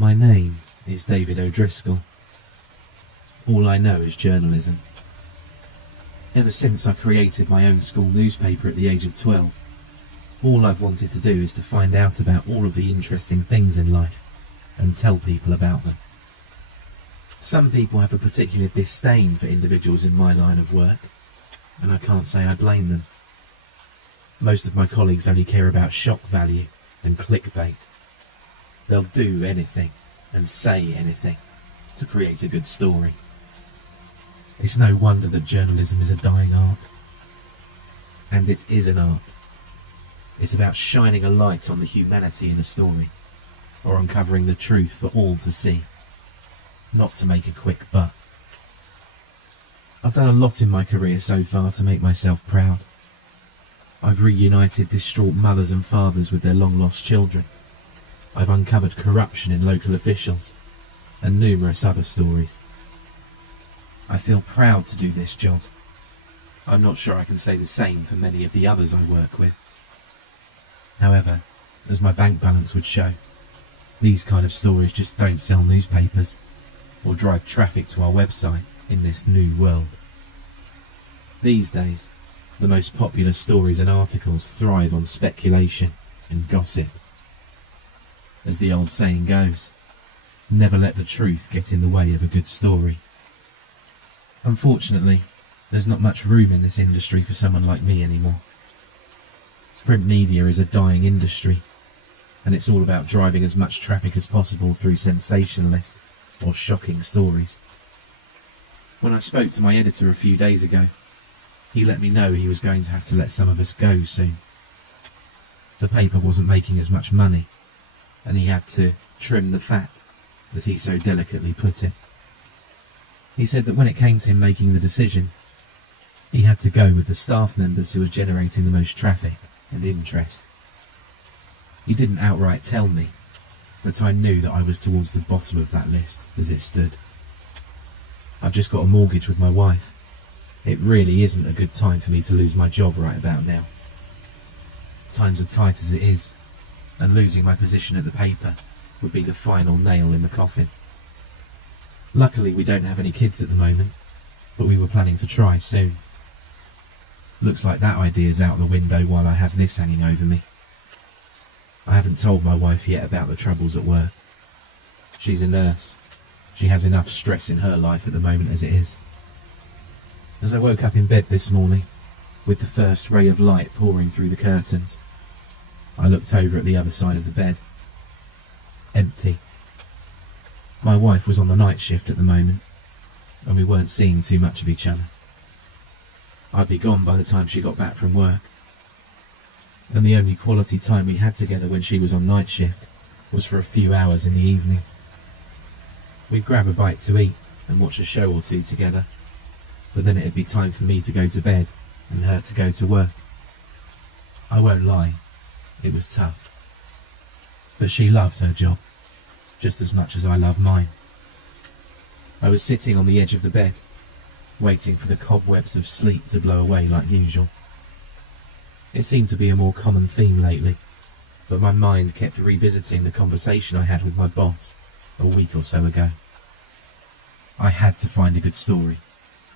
My name is David O'Driscoll. All I know is journalism. Ever since I created my own school newspaper at the age of 12, all I've wanted to do is to find out about all of the interesting things in life and tell people about them. Some people have a particular disdain for individuals in my line of work, and I can't say I blame them. Most of my colleagues only care about shock value and clickbait. They'll do anything and say anything to create a good story. It's no wonder that journalism is a dying art. And it is an art. It's about shining a light on the humanity in a story, or uncovering the truth for all to see, not to make a quick buck. I've done a lot in my career so far to make myself proud. I've reunited distraught mothers and fathers with their long-lost children. I've uncovered corruption in local officials, and numerous other stories. I feel proud to do this job. I'm not sure I can say the same for many of the others I work with. However, as my bank balance would show, these kind of stories just don't sell newspapers or drive traffic to our website in this new world. These days, the most popular stories and articles thrive on speculation and gossip. As the old saying goes, never let the truth get in the way of a good story. Unfortunately, there's not much room in this industry for someone like me anymore. Print media is a dying industry, and it's all about driving as much traffic as possible through sensationalist or shocking stories. When I spoke to my editor a few days ago, he let me know he was going to have to let some of us go soon. The paper wasn't making as much money, and he had to trim the fat, as he so delicately put it. He said that when it came to him making the decision, he had to go with the staff members who were generating the most traffic and interest. He didn't outright tell me, but I knew that I was towards the bottom of that list as it stood. I've just got a mortgage with my wife. It really isn't a good time for me to lose my job right about now. Times are tight as it is, and losing my position at the paper would be the final nail in the coffin. Luckily, we don't have any kids at the moment, but we were planning to try soon. Looks like that idea's out the window while I have this hanging over me. I haven't told my wife yet about the troubles at work. She's a nurse. She has enough stress in her life at the moment as it is. As I woke up in bed this morning, with the first ray of light pouring through the curtains, I looked over at the other side of the bed. Empty. My wife was on the night shift at the moment, and we weren't seeing too much of each other. I'd be gone by the time she got back from work, and the only quality time we had together when she was on night shift was for a few hours in the evening. We'd grab a bite to eat and watch a show or two together, but then it'd be time for me to go to bed and her to go to work. I won't lie, it was tough. But she loved her job, just as much as I love mine. I was sitting on the edge of the bed, waiting for the cobwebs of sleep to blow away like usual. It seemed to be a more common theme lately, but my mind kept revisiting the conversation I had with my boss a week or so ago. I had to find a good story.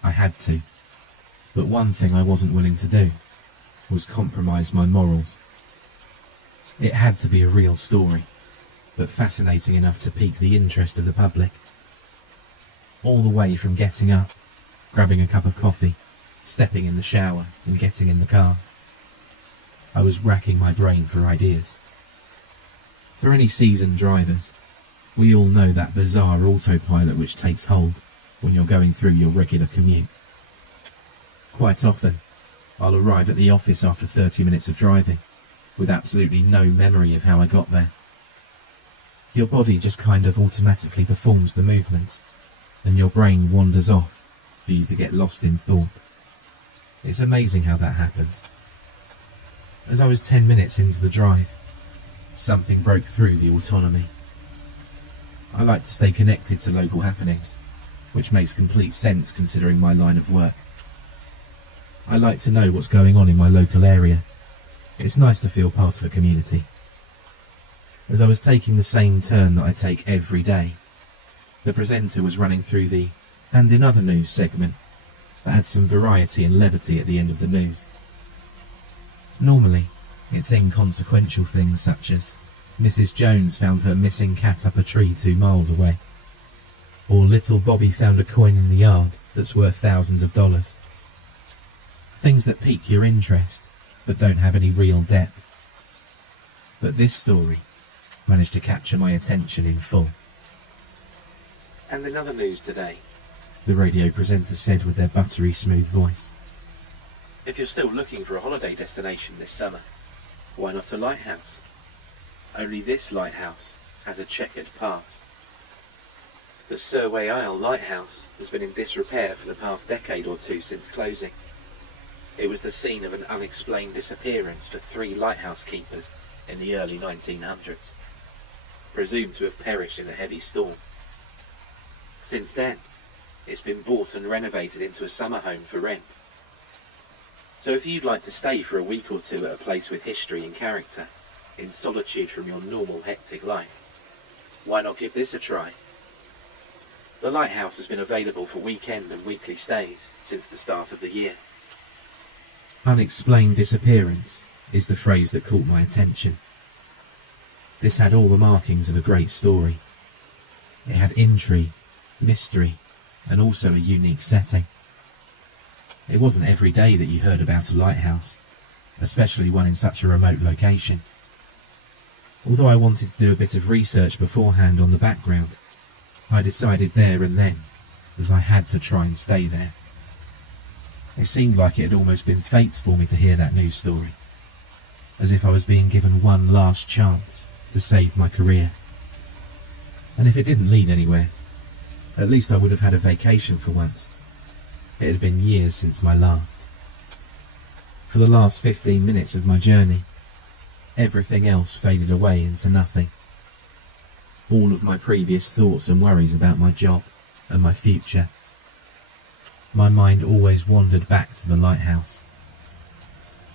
I had to. But one thing I wasn't willing to do was compromise my morals. It had to be a real story, but fascinating enough to pique the interest of the public. All the way from getting up, grabbing a cup of coffee, stepping in the shower and getting in the car. I was racking my brain for ideas. For any seasoned drivers, we all know that bizarre autopilot which takes hold when you're going through your regular commute. Quite often, I'll arrive at the office after 30 minutes of driving, with absolutely no memory of how I got there. Your body just kind of automatically performs the movements, and your brain wanders off for you to get lost in thought. It's amazing how that happens. As I was 10 minutes into the drive, something broke through the autonomy. I like to stay connected to local happenings, which makes complete sense considering my line of work. I like to know what's going on in my local area. It's nice to feel part of a community. As I was taking the same turn that I take every day, the presenter was running through the "and in other news" segment that had some variety and levity at the end of the news. Normally, it's inconsequential things such as Mrs. Jones found her missing cat up a tree 2 miles away, or little Bobby found a coin in the yard that's worth thousands of dollars. Things that pique your interest but don't have any real depth. But this story managed to capture my attention in full. And in other news today, the radio presenter said with their buttery smooth voice. If you're still looking for a holiday destination this summer, why not a lighthouse? Only this lighthouse has a checkered past. The Surway Isle Lighthouse has been in disrepair for the past decade or two since closing. It was the scene of an unexplained disappearance for 3 lighthouse keepers in the early 1900s, presumed to have perished in a heavy storm. Since then, it's been bought and renovated into a summer home for rent. So if you'd like to stay for a week or two at a place with history and character, in solitude from your normal hectic life, why not give this a try? The lighthouse has been available for weekend and weekly stays since the start of the year. Unexplained disappearance is the phrase that caught my attention. This had all the markings of a great story. It had intrigue, mystery, and also a unique setting. It wasn't every day that you heard about a lighthouse, especially one in such a remote location. Although I wanted to do a bit of research beforehand on the background, I decided there and then that I had to try and stay there. It seemed like it had almost been fate for me to hear that news story, as if I was being given one last chance to save my career. And if it didn't lead anywhere, at least I would have had a vacation for once. It had been years since my last. For the last 15 minutes of my journey, everything else faded away into nothing. All of my previous thoughts and worries about my job and my future. My mind always wandered back to the lighthouse.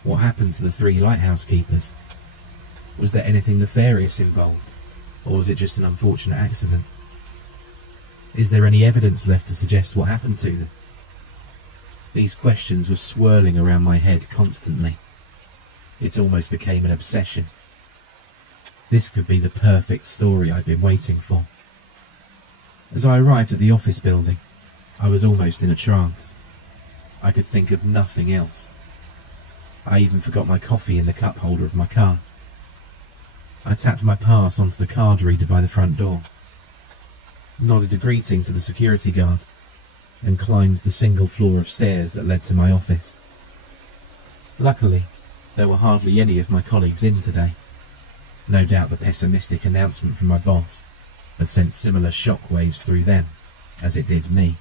What happened to the 3 lighthouse keepers? Was there anything nefarious involved, or was it just an unfortunate accident? Is there any evidence left to suggest what happened to them? These questions were swirling around my head constantly. It almost became an obsession. This could be the perfect story I'd been waiting for. As I arrived at the office building, I was almost in a trance. I could think of nothing else. I even forgot my coffee in the cup holder of my car. I tapped my pass onto the card reader by the front door, nodded a greeting to the security guard, and climbed the single floor of stairs that led to my office. Luckily, there were hardly any of my colleagues in today. No doubt the pessimistic announcement from my boss had sent similar shockwaves through them as it did me.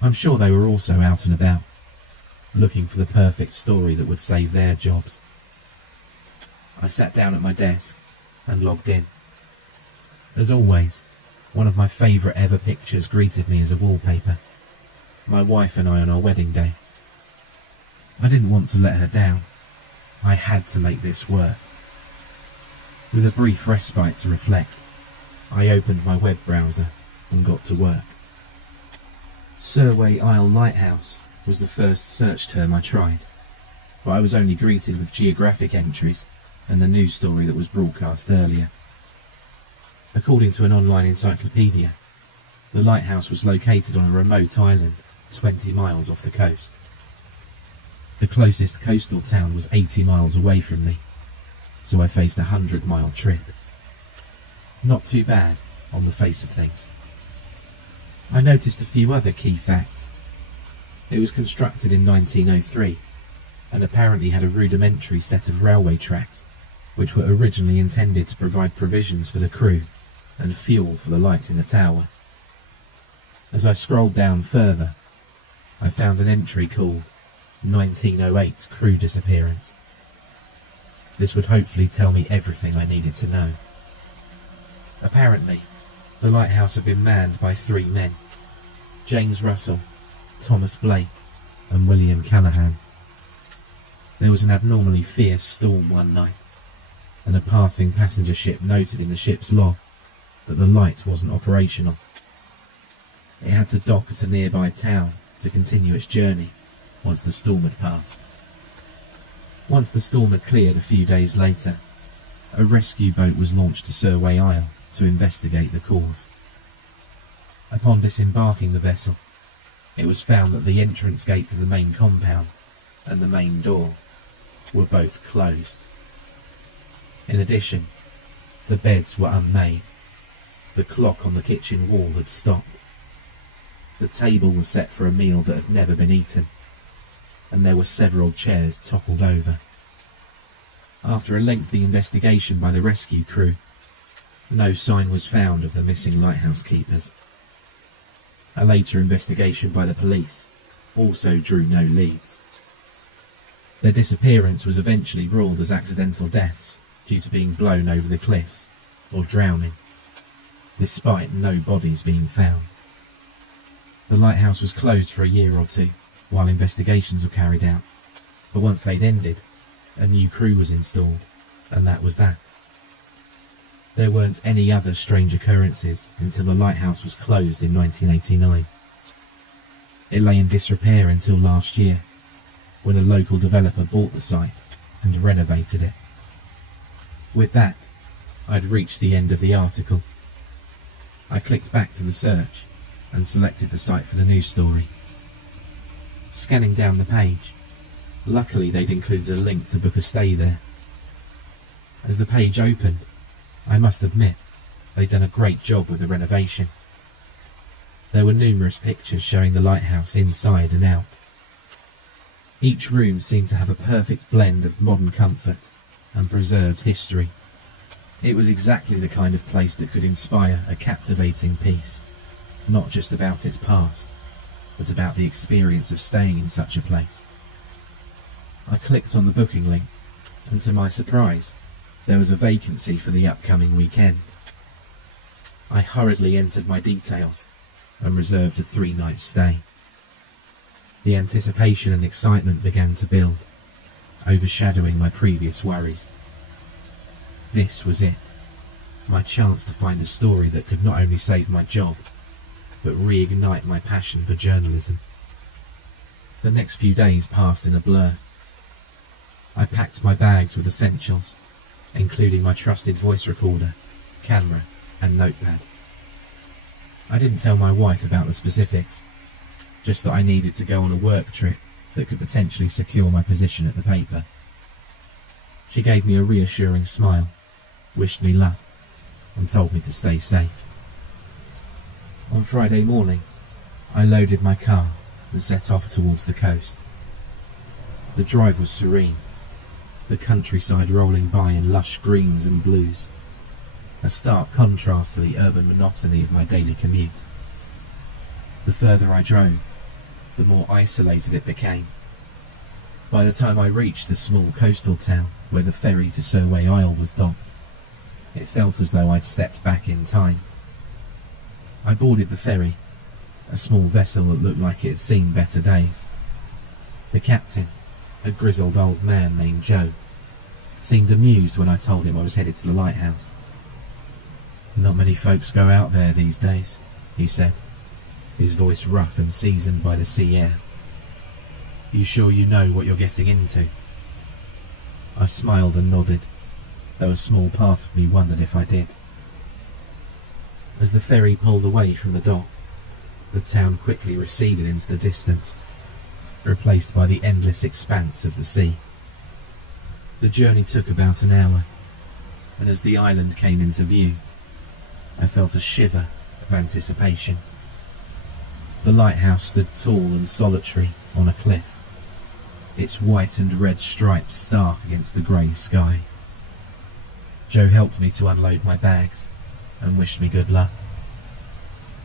I'm sure they were also out and about, looking for the perfect story that would save their jobs. I sat down at my desk and logged in. As always, one of my favourite ever pictures greeted me as a wallpaper. My wife and I on our wedding day. I didn't want to let her down. I had to make this work. With a brief respite to reflect, I opened my web browser and got to work. Surway Isle Lighthouse was the first search term I tried, but I was only greeted with geographic entries and the news story that was broadcast earlier. According to an online encyclopedia, the lighthouse was located on a remote island 20 miles off the coast. The closest coastal town was 80 miles away from me, so I faced a 100-mile trip. Not too bad on the face of things. I noticed a few other key facts. It was constructed in 1903 and apparently had a rudimentary set of railway tracks which were originally intended to provide provisions for the crew and fuel for the lights in the tower. As I scrolled down further, I found an entry called 1908 Crew Disappearance. This would hopefully tell me everything I needed to know. Apparently, the lighthouse had been manned by 3 men, James Russell, Thomas Blake, and William Callahan. There was an abnormally fierce storm one night. and a passing passenger ship noted in the ship's log that the light wasn't operational. It had to dock at a nearby town to continue its journey once the storm had passed. Once the storm had cleared a few days later, a rescue boat was launched to Surway Isle to investigate the cause. Upon disembarking the vessel, it was found that the entrance gate to the main compound and the main door were both closed. In addition, the beds were unmade, the clock on the kitchen wall had stopped, the table was set for a meal that had never been eaten, and there were several chairs toppled over. After a lengthy investigation by the rescue crew, no sign was found of the missing lighthouse keepers. A later investigation by the police also drew no leads. Their disappearance was eventually ruled as accidental deaths due to being blown over the cliffs or drowning, despite no bodies being found. The lighthouse was closed for a year or two while investigations were carried out, but once they'd ended, a new crew was installed, and that was that. There weren't any other strange occurrences until the lighthouse was closed in 1989. It lay in disrepair until last year, when a local developer bought the site and renovated it. With that, I'd reached the end of the article. I clicked back to the search and selected the site for the news story. Scanning down the page, luckily they'd included a link to book a stay there. As the page opened, I must admit, they'd done a great job with the renovation. There were numerous pictures showing the lighthouse inside and out. Each room seemed to have a perfect blend of modern comfort and preserved history. It was exactly the kind of place that could inspire a captivating piece, not just about its past, but about the experience of staying in such a place. I clicked on the booking link, and to my surprise, there was a vacancy for the upcoming weekend. I hurriedly entered my details and reserved a 3-night stay. The anticipation and excitement began to build, overshadowing my previous worries. This was it, my chance to find a story that could not only save my job, but reignite my passion for journalism. The next few days passed in a blur. I packed my bags with essentials, including my trusted voice recorder, camera, and notepad. I didn't tell my wife about the specifics, just that I needed to go on a work trip that could potentially secure my position at the paper. She gave me a reassuring smile, wished me luck, and told me to stay safe. On Friday morning, I loaded my car and set off towards the coast. The drive was serene, the countryside rolling by in lush greens and blues, a stark contrast to the urban monotony of my daily commute. The further I drove, the more isolated it became. By the time I reached the small coastal town where the ferry to Surway Isle was docked, it felt as though I'd stepped back in time. I boarded the ferry, a small vessel that looked like it had seen better days. The captain, a grizzled old man named Joe, seemed amused when I told him I was headed to the lighthouse. "Not many folks go out there these days," he said, his voice rough and seasoned by the sea air. "You sure you know what you're getting into?" I smiled and nodded, though a small part of me wondered if I did. As the ferry pulled away from the dock, the town quickly receded into the distance, replaced by the endless expanse of the sea. The journey took about an hour, and as the island came into view, I felt a shiver of anticipation. The lighthouse stood tall and solitary on a cliff, its white and red stripes stark against the grey sky. Joe helped me to unload my bags and wished me good luck.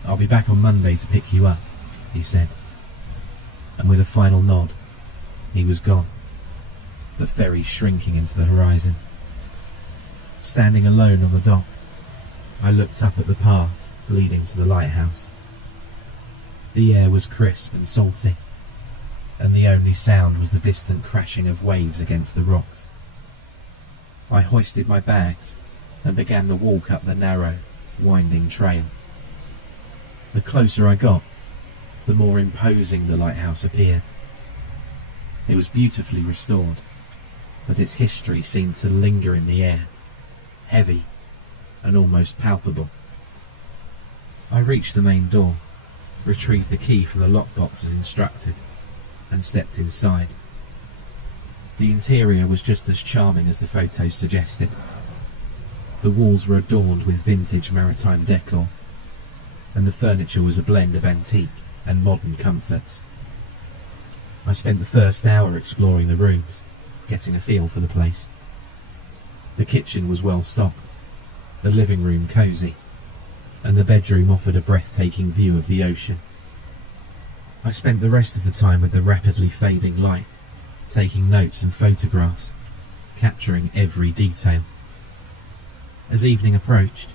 "I'll be back on Monday to pick you up," he said. And with a final nod, he was gone, the ferry shrinking into the horizon. Standing alone on the dock, I looked up at the path leading to the lighthouse. The air was crisp and salty, and the only sound was the distant crashing of waves against the rocks. I hoisted my bags and began the walk up the narrow, winding trail. The closer I got, the more imposing the lighthouse appeared. It was beautifully restored, but its history seemed to linger in the air, heavy and almost palpable. I reached the main door, retrieved the key from the lockbox as instructed, and stepped inside. The interior was just as charming as the photos suggested. The walls were adorned with vintage maritime decor, and the furniture was a blend of antique and modern comforts. I spent the first hour exploring the rooms, getting a feel for the place. The kitchen was well stocked, the living room cosy, and the bedroom offered a breathtaking view of the ocean. I spent the rest of the time with the rapidly fading light, taking notes and photographs, capturing every detail. As evening approached,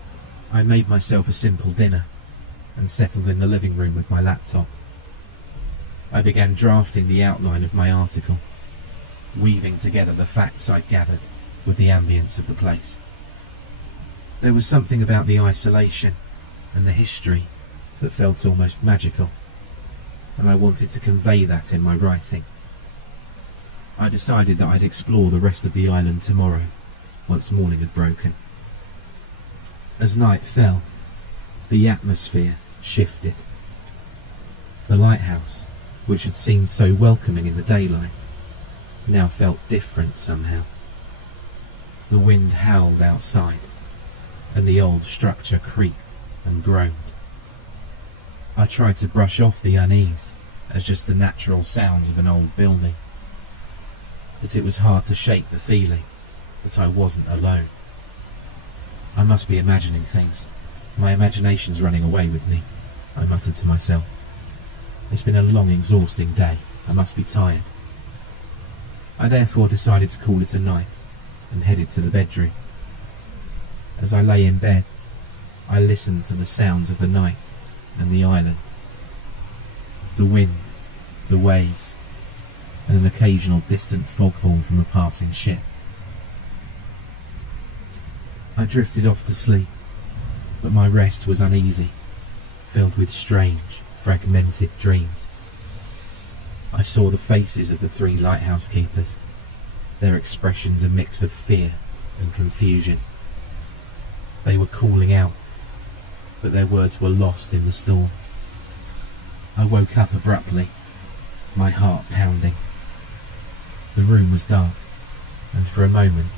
I made myself a simple dinner and settled in the living room with my laptop. I began drafting the outline of my article, weaving together the facts I'd gathered with the ambience of the place. There was something about the isolation and the history that felt almost magical, and I wanted to convey that in my writing. I decided that I'd explore the rest of the island tomorrow, once morning had broken. As night fell, the atmosphere shifted. The lighthouse, which had seemed so welcoming in the daylight, now felt different somehow. The wind howled outside, and the old structure creaked and groaned. I tried to brush off the unease as just the natural sounds of an old building, but it was hard to shake the feeling that I wasn't alone. I must be imagining things. My imagination's running away with me, I muttered to myself. It's been a long, exhausting day. I must be tired. I therefore decided to call it a night and headed to the bedroom. As I lay in bed, I listened to the sounds of the night and the island. The wind, the waves, and an occasional distant foghorn from a passing ship. I drifted off to sleep, but my rest was uneasy, filled with strange, fragmented dreams. I saw the faces of the 3 lighthouse keepers, their expressions a mix of fear and confusion. They were calling out, but their words were lost in the storm. I woke up abruptly, my heart pounding. The room was dark, and for a moment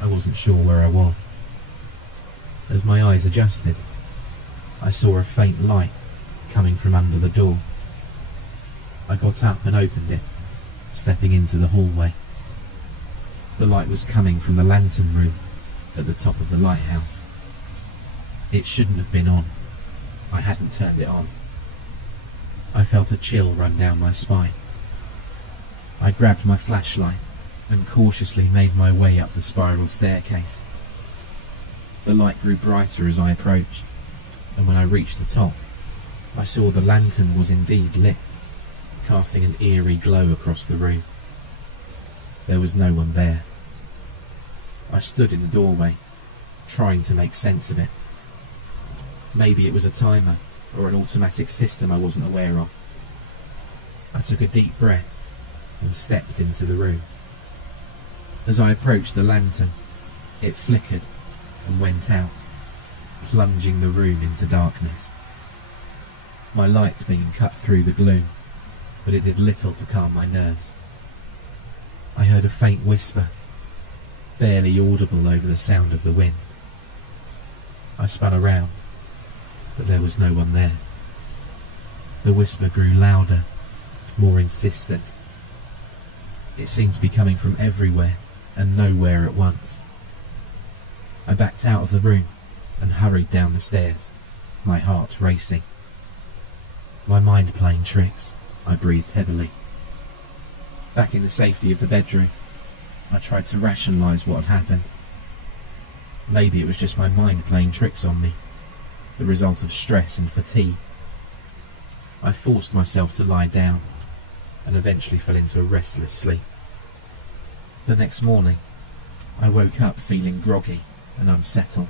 I wasn't sure where I was. As my eyes adjusted, I saw a faint light coming from under the door. I got up and opened it, stepping into the hallway. The light was coming from the lantern room at the top of the lighthouse. It shouldn't have been on. I hadn't turned it on. I felt a chill run down my spine. I grabbed my flashlight and cautiously made my way up the spiral staircase. The light grew brighter as I approached, and when I reached the top, I saw the lantern was indeed lit, casting an eerie glow across the room. There was no one there. I stood in the doorway, trying to make sense of it. Maybe it was a timer or an automatic system I wasn't aware of. I took a deep breath and stepped into the room. As I approached the lantern, it flickered and went out, plunging the room into darkness. My light beam cut through the gloom, but it did little to calm my nerves. I heard a faint whisper, barely audible over the sound of the wind. I spun around, but there was no one there. The whisper grew louder, more insistent. It seemed to be coming from everywhere and nowhere at once. I backed out of the room and hurried down the stairs, my heart racing. My mind playing tricks, I breathed heavily. Back in the safety of the bedroom, I tried to rationalise what had happened. Maybe it was just my mind playing tricks on me, the result of stress and fatigue. I forced myself to lie down and eventually fell into a restless sleep. The next morning, I woke up feeling groggy and unsettled.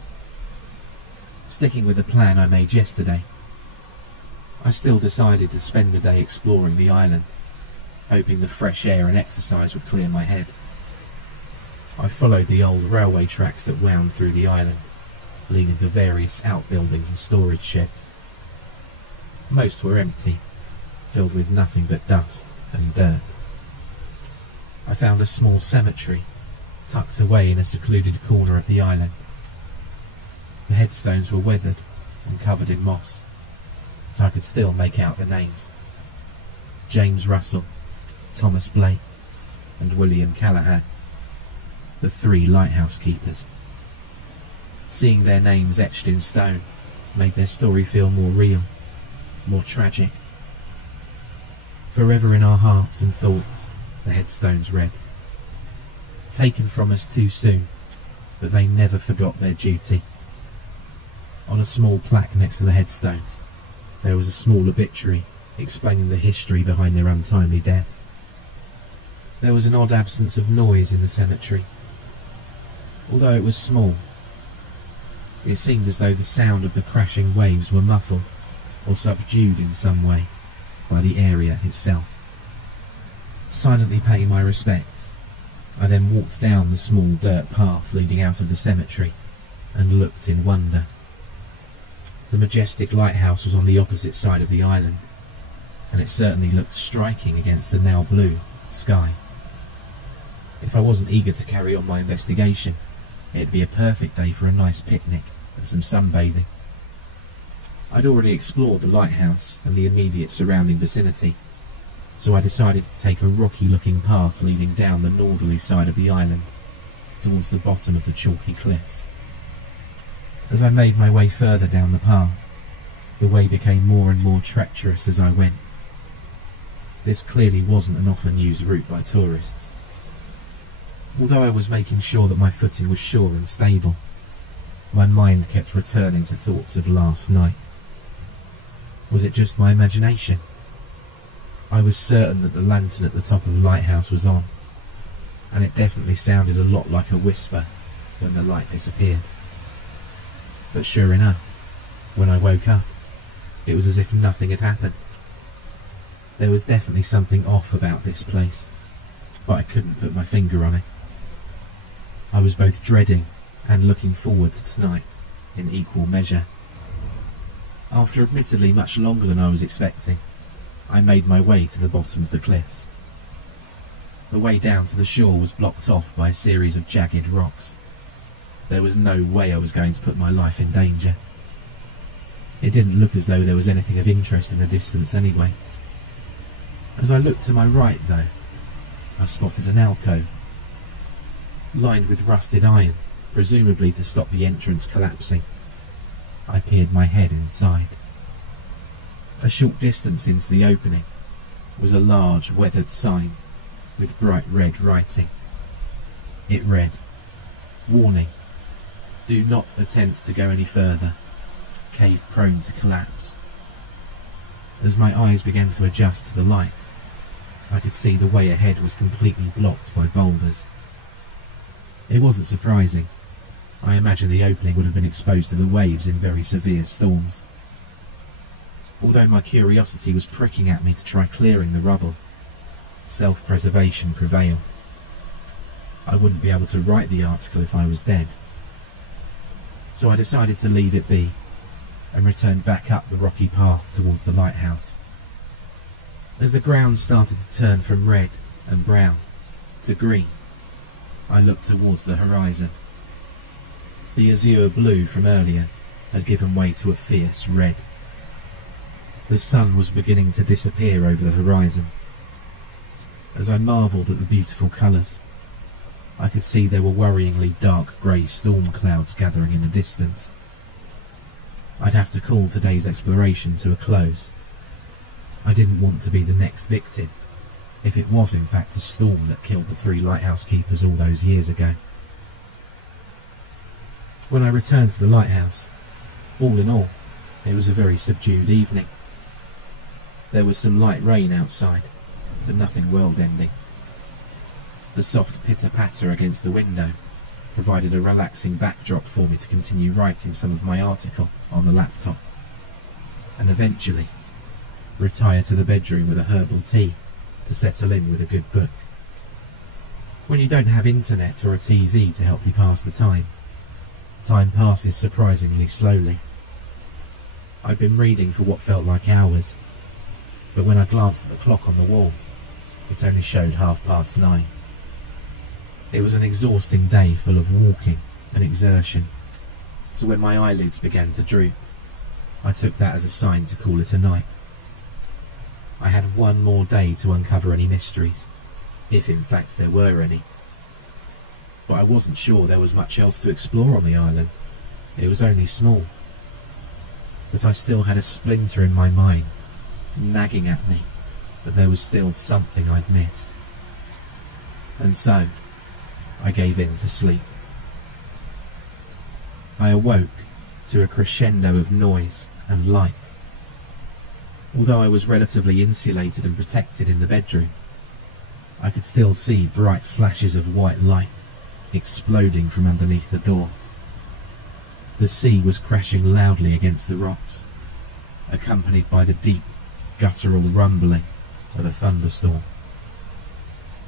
Sticking with the plan I made yesterday, I still decided to spend the day exploring the island, hoping the fresh air and exercise would clear my head. I followed the old railway tracks that wound through the island, leading to various outbuildings and storage sheds. Most were empty, filled with nothing but dust and dirt. I found a small cemetery tucked away in a secluded corner of the island. The headstones were weathered and covered in moss, but I could still make out the names: James Russell, Thomas Blake, and William Callahan, the 3 lighthouse keepers. Seeing their names etched in stone made their story feel more real, more tragic. Forever in our hearts and thoughts, the headstones read. Taken from us too soon, but they never forgot their duty. On a small plaque next to the headstones, there was a small obituary explaining the history behind their untimely deaths. There was an odd absence of noise in the cemetery. Although it was small, it seemed as though the sound of the crashing waves were muffled or subdued in some way by the area itself. Silently paying my respects, I then walked down the small dirt path leading out of the cemetery and looked in wonder. The majestic lighthouse was on the opposite side of the island, and it certainly looked striking against the now blue sky. If I wasn't eager to carry on my investigation, it'd be a perfect day for a nice picnic and some sunbathing. I'd already explored the lighthouse and the immediate surrounding vicinity, so I decided to take a rocky-looking path leading down the northerly side of the island, towards the bottom of the chalky cliffs. As I made my way further down the path, the way became more and more treacherous as I went. This clearly wasn't an often used route by tourists. Although I was making sure that my footing was sure and stable, my mind kept returning to thoughts of last night. Was it just my imagination? I was certain that the lantern at the top of the lighthouse was on, and it definitely sounded a lot like a whisper when the light disappeared. But sure enough, when I woke up, it was as if nothing had happened. There was definitely something off about this place, but I couldn't put my finger on it. I was both dreading and looking forward to tonight in equal measure. After admittedly much longer than I was expecting, I made my way to the bottom of the cliffs. The way down to the shore was blocked off by a series of jagged rocks. There was no way I was going to put my life in danger. It didn't look as though there was anything of interest in the distance anyway. As I looked to my right, though, I spotted an alcove, lined with rusted iron, presumably to stop the entrance collapsing. I peered my head inside. A short distance into the opening was a large weathered sign with bright red writing. It read, "Warning, do not attempt to go any further. Cave prone to collapse." As my eyes began to adjust to the light, I could see the way ahead was completely blocked by boulders. It wasn't surprising. I imagine the opening would have been exposed to the waves in very severe storms. Although my curiosity was pricking at me to try clearing the rubble, self-preservation prevailed. I wouldn't be able to write the article if I was dead. So I decided to leave it be and returned back up the rocky path towards the lighthouse. As the ground started to turn from red and brown to green, I looked towards the horizon. The azure blue from earlier had given way to a fierce red. The sun was beginning to disappear over the horizon. As I marvelled at the beautiful colours, I could see there were worryingly dark grey storm clouds gathering in the distance. I'd have to call today's exploration to a close. I didn't want to be the next victim, if it was in fact a storm that killed the 3 lighthouse keepers all those years ago. When I returned to the lighthouse, all in all, it was a very subdued evening. There was some light rain outside, but nothing world-ending. The soft pitter-patter against the window provided a relaxing backdrop for me to continue writing some of my article on the laptop, and eventually retire to the bedroom with a herbal tea to settle in with a good book. When you don't have internet or a TV to help you pass the time passes surprisingly slowly. I'd been reading for what felt like hours, but when I glanced at the clock on the wall, it only showed 9:30. It was an exhausting day full of walking and exertion, so when my eyelids began to droop, I took that as a sign to call it a night. I had one more day to uncover any mysteries, if in fact there were any. But I wasn't sure there was much else to explore on the island. It was only small. But I still had a splinter in my mind, nagging at me that there was still something I'd missed. And so, I gave in to sleep. I awoke to a crescendo of noise and light. Although I was relatively insulated and protected in the bedroom, I could still see bright flashes of white light exploding from underneath the door. The sea was crashing loudly against the rocks, accompanied by the deep, guttural rumbling of a thunderstorm.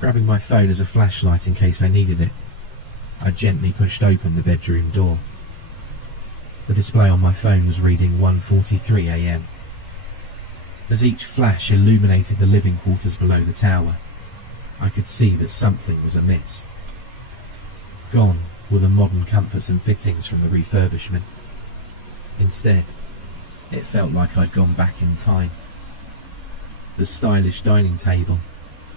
Grabbing my phone as a flashlight in case I needed it, I gently pushed open the bedroom door. The display on my phone was reading 1:43 a.m. As each flash illuminated the living quarters below the tower, I could see that something was amiss. Gone were the modern comforts and fittings from the refurbishment. Instead, it felt like I'd gone back in time. The stylish dining table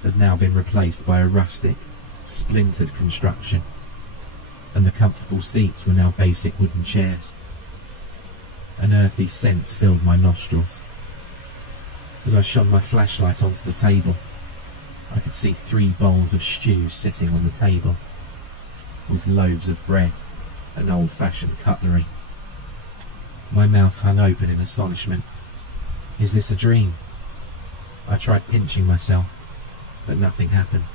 had now been replaced by a rustic, splintered construction, and the comfortable seats were now basic wooden chairs. An earthy scent filled my nostrils. As I shone my flashlight onto the table, I could see 3 bowls of stew sitting on the table, with loaves of bread and old-fashioned cutlery. My mouth hung open in astonishment. Is this a dream? I tried pinching myself, but nothing happened.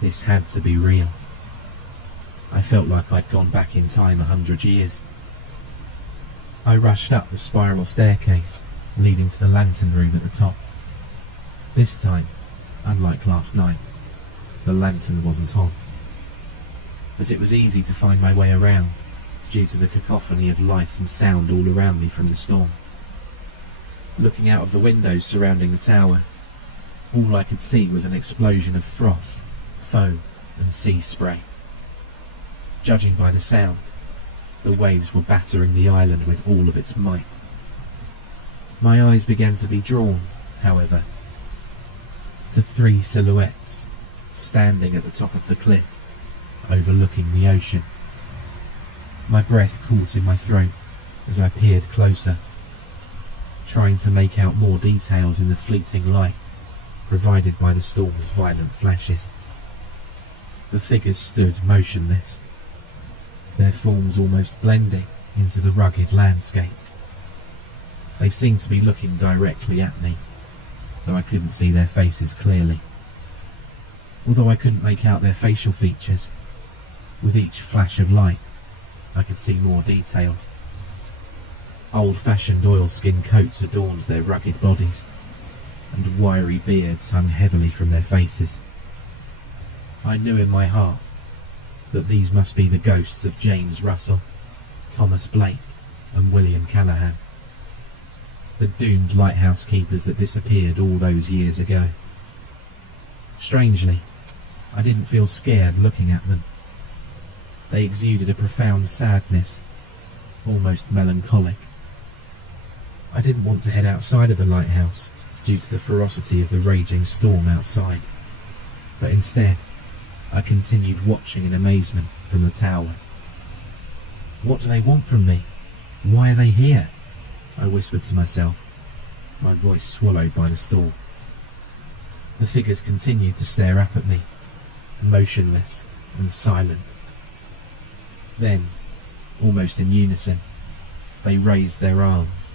This had to be real. I felt like I'd gone back in time 100 years. I rushed up the spiral staircase leading to the lantern room at the top. This time, unlike last night, the lantern wasn't on. But it was easy to find my way around due to the cacophony of light and sound all around me from the storm. Looking out of the windows surrounding the tower, all I could see was an explosion of froth, foam and sea spray. Judging by the sound, the waves were battering the island with all of its might. My eyes began to be drawn, however, to 3 silhouettes standing at the top of the cliff, overlooking the ocean. My breath caught in my throat as I peered closer, trying to make out more details in the fleeting light provided by the storm's violent flashes. The figures stood motionless, their forms almost blending into the rugged landscape. They seemed to be looking directly at me, though I couldn't see their faces clearly. Although I couldn't make out their facial features, with each flash of light, I could see more details. Old-fashioned oilskin coats adorned their rugged bodies, and wiry beards hung heavily from their faces. I knew in my heart that these must be the ghosts of James Russell, Thomas Blake, and William Callahan, the doomed lighthouse keepers that disappeared all those years ago. Strangely, I didn't feel scared looking at them. They exuded a profound sadness, almost melancholic. I didn't want to head outside of the lighthouse due to the ferocity of the raging storm outside, but instead I continued watching in amazement from the tower. What do they want from me? Why are they here? I whispered to myself, my voice swallowed by the storm. The figures continued to stare up at me, motionless and silent. Then, almost in unison, they raised their arms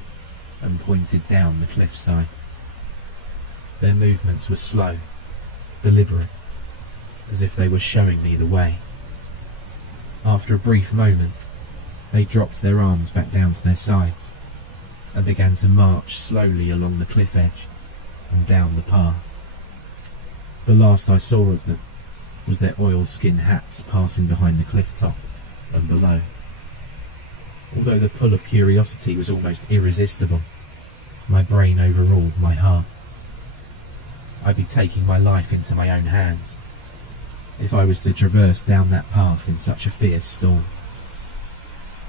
and pointed down the cliffside. Their movements were slow, deliberate, as if they were showing me the way. After a brief moment, they dropped their arms back down to their sides and began to march slowly along the cliff edge and down the path. The last I saw of them was their oilskin hats passing behind the cliff top and below. Although the pull of curiosity was almost irresistible, my brain overruled my heart. I'd be taking my life into my own hands if I was to traverse down that path in such a fierce storm.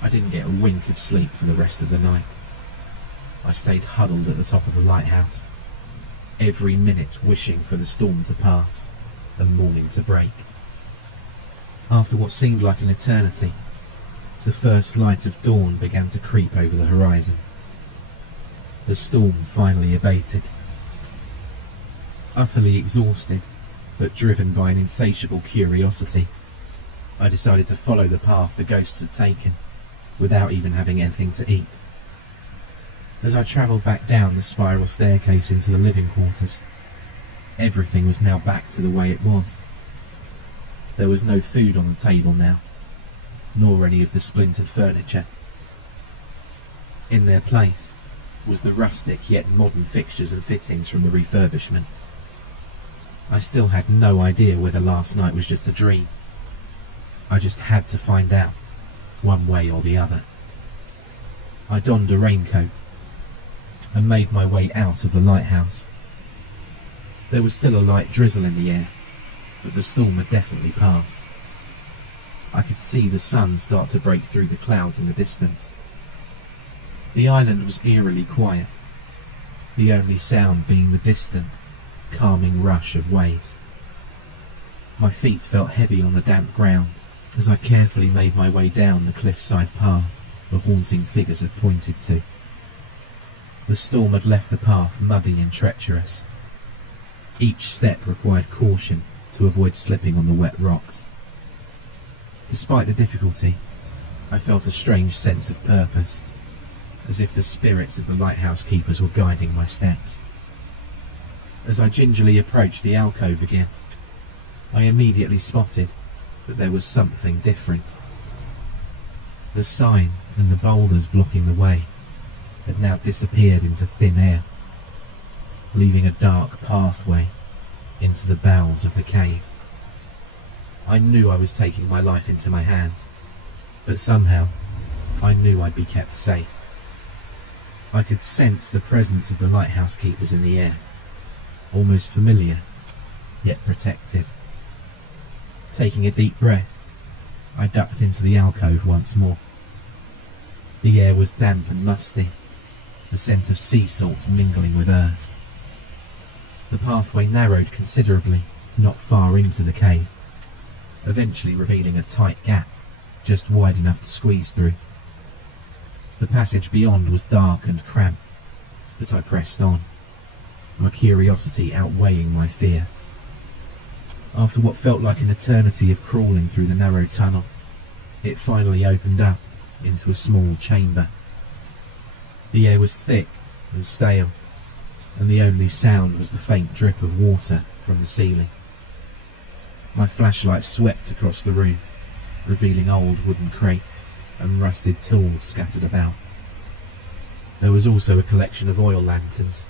I didn't get a wink of sleep for the rest of the night. I stayed huddled at the top of the lighthouse, every minute wishing for the storm to pass and morning to break. After what seemed like an eternity, the first light of dawn began to creep over the horizon. The storm finally abated. Utterly exhausted, but driven by an insatiable curiosity, I decided to follow the path the ghosts had taken, without even having anything to eat. As I travelled back down the spiral staircase into the living quarters, everything was now back to the way it was. There was no food on the table now, nor any of the splintered furniture. In their place was the rustic yet modern fixtures and fittings from the refurbishment. I still had no idea whether last night was just a dream. I just had to find out, one way or the other. I donned a raincoat and made my way out of the lighthouse. There was still a light drizzle in the air, but the storm had definitely passed. I could see the sun start to break through the clouds in the distance. The island was eerily quiet, the only sound being the distant, calming rush of waves. My feet felt heavy on the damp ground as I carefully made my way down the cliffside path the haunting figures had pointed to. The storm had left the path muddy and treacherous. Each step required caution to avoid slipping on the wet rocks. Despite the difficulty, I felt a strange sense of purpose, as if the spirits of the lighthouse keepers were guiding my steps. As I gingerly approached the alcove again, I immediately spotted that there was something different. The sign and the boulders blocking the way had now disappeared into thin air, leaving a dark pathway into the bowels of the cave. I knew I was taking my life into my hands, but somehow I knew I'd be kept safe. I could sense the presence of the lighthouse keepers in the air, almost familiar, yet protective. Taking a deep breath, I ducked into the alcove once more. The air was damp and musty, the scent of sea salt mingling with earth. The pathway narrowed considerably, not far into the cave, eventually revealing a tight gap, just wide enough to squeeze through. The passage beyond was dark and cramped, but I pressed on, my curiosity outweighing my fear. After what felt like an eternity of crawling through the narrow tunnel, it finally opened up into a small chamber. The air was thick and stale, and the only sound was the faint drip of water from the ceiling. My flashlight swept across the room, revealing old wooden crates and rusted tools scattered about. There was also a collection of oil lanterns,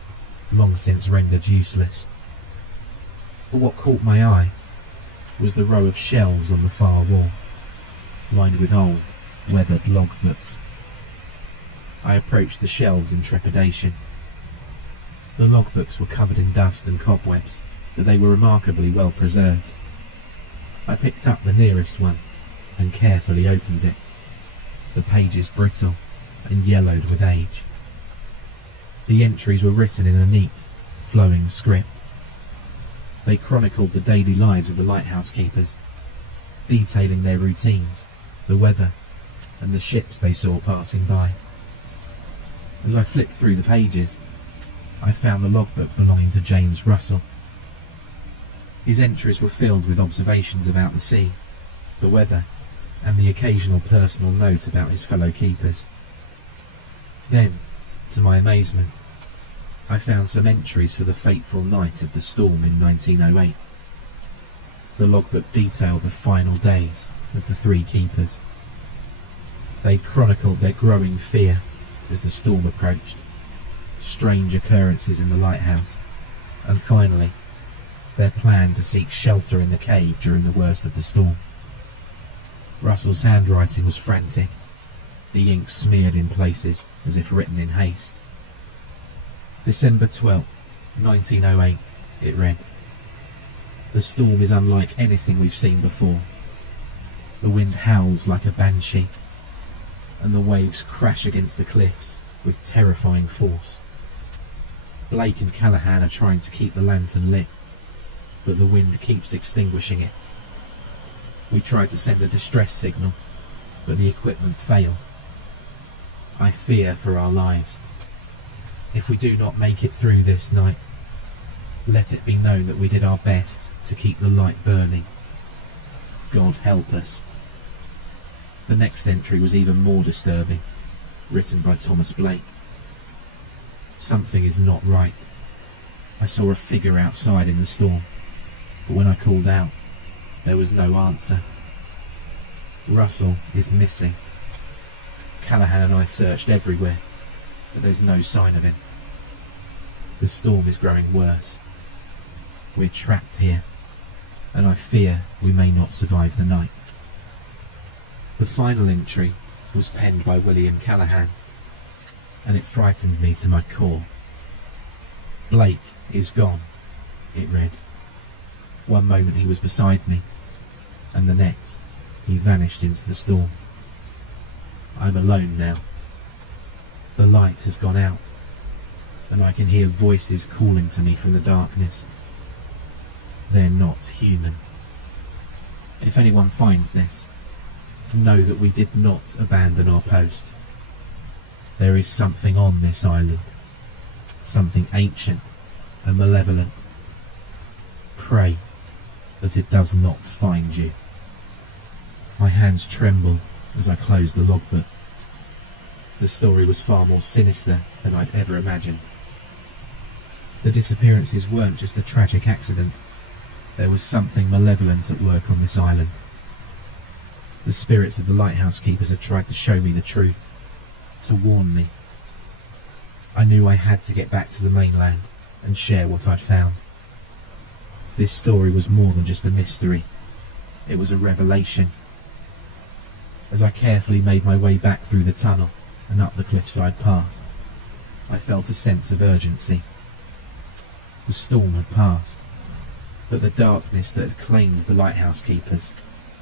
long since rendered useless. But what caught my eye was the row of shelves on the far wall, lined with old, weathered logbooks. I approached the shelves in trepidation. The logbooks were covered in dust and cobwebs, but they were remarkably well preserved. I picked up the nearest one and carefully opened it, the pages brittle and yellowed with age. The entries were written in a neat, flowing script. They chronicled the daily lives of the lighthouse keepers, detailing their routines, the weather, and the ships they saw passing by. As I flipped through the pages, I found the logbook belonging to James Russell. His entries were filled with observations about the sea, the weather, and the occasional personal note about his fellow keepers. Then, to my amazement, I found some entries for the fateful night of the storm in 1908. The logbook detailed the final days of the three keepers. They'd chronicled their growing fear as the storm approached, strange occurrences in the lighthouse, and finally, their plan to seek shelter in the cave during the worst of the storm. Russell's handwriting was frantic, the ink smeared in places as if written in haste. December 12th, 1908, it read. The storm is unlike anything we've seen before. The wind howls like a banshee, and the waves crash against the cliffs with terrifying force. Blake and Callahan are trying to keep the lantern lit, but the wind keeps extinguishing it. We tried to send a distress signal, but the equipment failed. I fear for our lives. If we do not make it through this night, let it be known that we did our best to keep the light burning. God help us. The next entry was even more disturbing, written by Thomas Blake. Something is not right. I saw a figure outside in the storm, but when I called out, there was no answer. Russell is missing. Callahan and I searched everywhere, but there's no sign of him. The storm is growing worse. We're trapped here, and I fear we may not survive the night. The final entry was penned by William Callahan, and it frightened me to my core. Blake is gone, it read. One moment he was beside me, and the next he vanished into the storm. I'm alone now. The light has gone out, and I can hear voices calling to me from the darkness. They're not human. If anyone finds this, know that we did not abandon our post. There is something on this island, something ancient and malevolent. Pray that it does not find you. My hands trembled as I closed the logbook. The story was far more sinister than I'd ever imagined. The disappearances weren't just a tragic accident. There was something malevolent at work on this island. The spirits of the lighthouse keepers had tried to show me the truth, to warn me. I knew I had to get back to the mainland and share what I'd found. This story was more than just a mystery. It was a revelation. As I carefully made my way back through the tunnel and up the cliffside path, I felt a sense of urgency. The storm had passed, but the darkness that had claimed the lighthouse keepers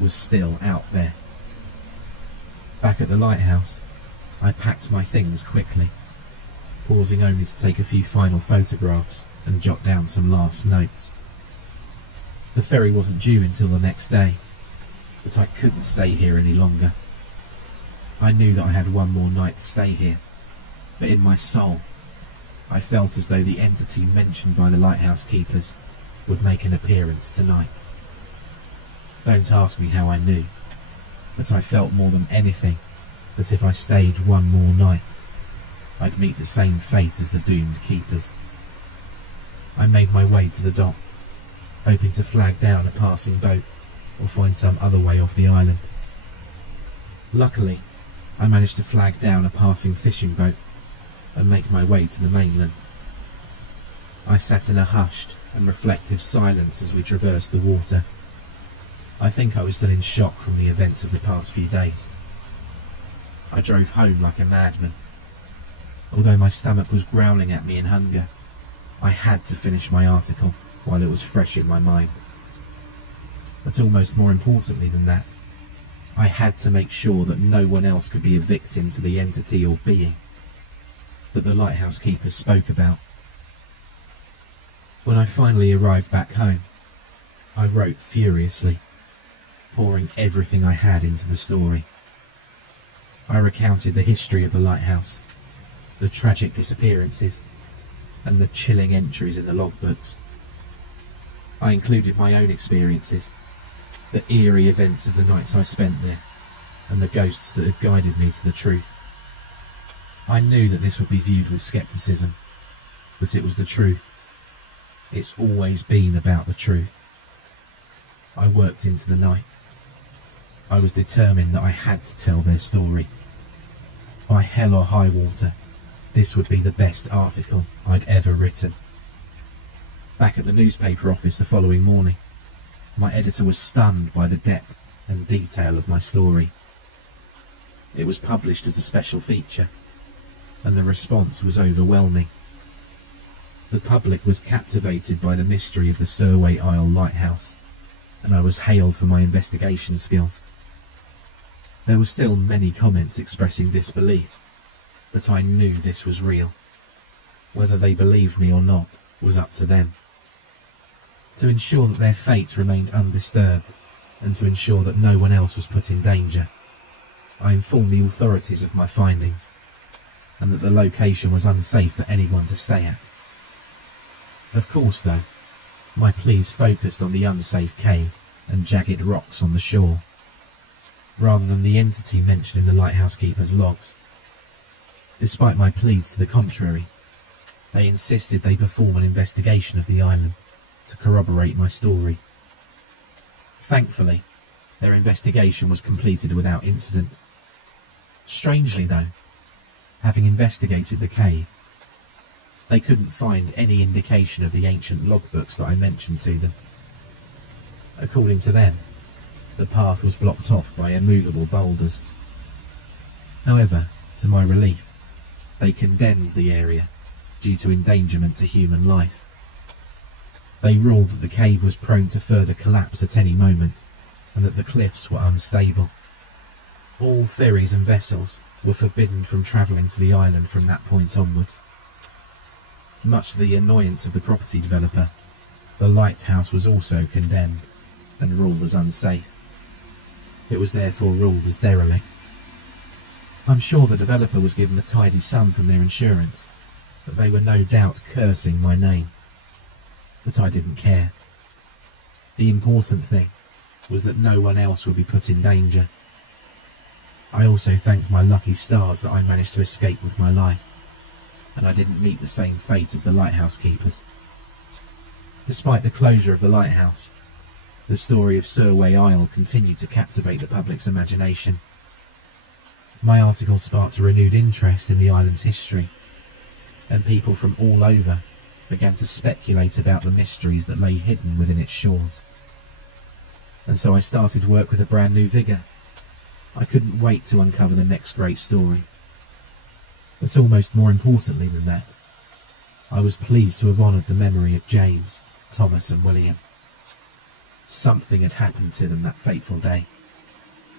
was still out there. Back at the lighthouse, I packed my things quickly, pausing only to take a few final photographs and jot down some last notes. The ferry wasn't due until the next day, but I couldn't stay here any longer. I knew that I had one more night to stay here, but in my soul, I felt as though the entity mentioned by the lighthouse keepers would make an appearance tonight. Don't ask me how I knew, but I felt more than anything that if I stayed one more night, I'd meet the same fate as the doomed keepers. I made my way to the dock, hoping to flag down a passing boat or find some other way off the island. Luckily, I managed to flag down a passing fishing boat and make my way to the mainland. I sat in a hushed and reflective silence as we traversed the water. I think I was still in shock from the events of the past few days. I drove home like a madman. Although my stomach was growling at me in hunger, I had to finish my article while it was fresh in my mind. But almost more importantly than that, I had to make sure that no one else could be a victim to the entity or being that the lighthouse keepers spoke about. When I finally arrived back home, I wrote furiously, pouring everything I had into the story. I recounted the history of the lighthouse, the tragic disappearances, and the chilling entries in the logbooks. I included my own experiences, the eerie events of the nights I spent there, and the ghosts that had guided me to the truth. I knew that this would be viewed with skepticism, but it was the truth. It's always been about the truth. I worked into the night. I was determined that I had to tell their story. By hell or high water, this would be the best article I'd ever written. Back at the newspaper office the following morning, my editor was stunned by the depth and detail of my story. It was published as a special feature, and the response was overwhelming. The public was captivated by the mystery of the Surway Isle Lighthouse, and I was hailed for my investigation skills. There were still many comments expressing disbelief, but I knew this was real. Whether they believed me or not was up to them. To ensure that their fate remained undisturbed, and to ensure that no one else was put in danger, I informed the authorities of my findings, and that the location was unsafe for anyone to stay at. Of course, though, my pleas focused on the unsafe cave and jagged rocks on the shore, rather than the entity mentioned in the lighthouse keeper's logs. Despite my pleas to the contrary, they insisted they perform an investigation of the island to corroborate my story. Thankfully, their investigation was completed without incident. Strangely though, having investigated the cave, they couldn't find any indication of the ancient logbooks that I mentioned to them. According to them, the path was blocked off by immovable boulders. However, to my relief, they condemned the area due to endangerment to human life. They ruled that the cave was prone to further collapse at any moment, and that the cliffs were unstable. All ferries and vessels were forbidden from travelling to the island from that point onwards. Much to the annoyance of the property developer, the lighthouse was also condemned and ruled as unsafe. It was therefore ruled as derelict. I'm sure the developer was given a tidy sum from their insurance, but they were no doubt cursing my name. But I didn't care. The important thing was that no one else would be put in danger. I also thanked my lucky stars that I managed to escape with my life, and I didn't meet the same fate as the lighthouse keepers. Despite the closure of the lighthouse, the story of Surway Isle continued to captivate the public's imagination. My article sparked a renewed interest in the island's history, and people from all over began to speculate about the mysteries that lay hidden within its shores. And so I started work with a brand new vigour. I couldn't wait to uncover the next great story. But almost more importantly than that, I was pleased to have honoured the memory of James, Thomas and William. Something had happened to them that fateful day.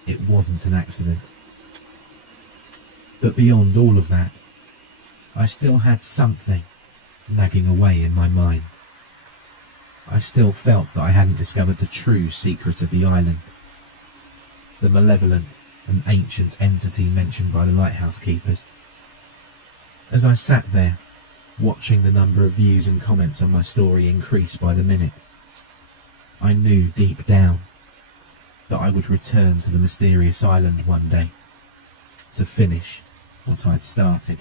It wasn't an accident. But beyond all of that, I still had something nagging away in my mind. I still felt that I hadn't discovered the true secret of the island, the malevolent and ancient entity mentioned by the lighthouse keepers. As I sat there, watching the number of views and comments on my story increase by the minute, I knew deep down that I would return to the mysterious island one day to finish what I'd started.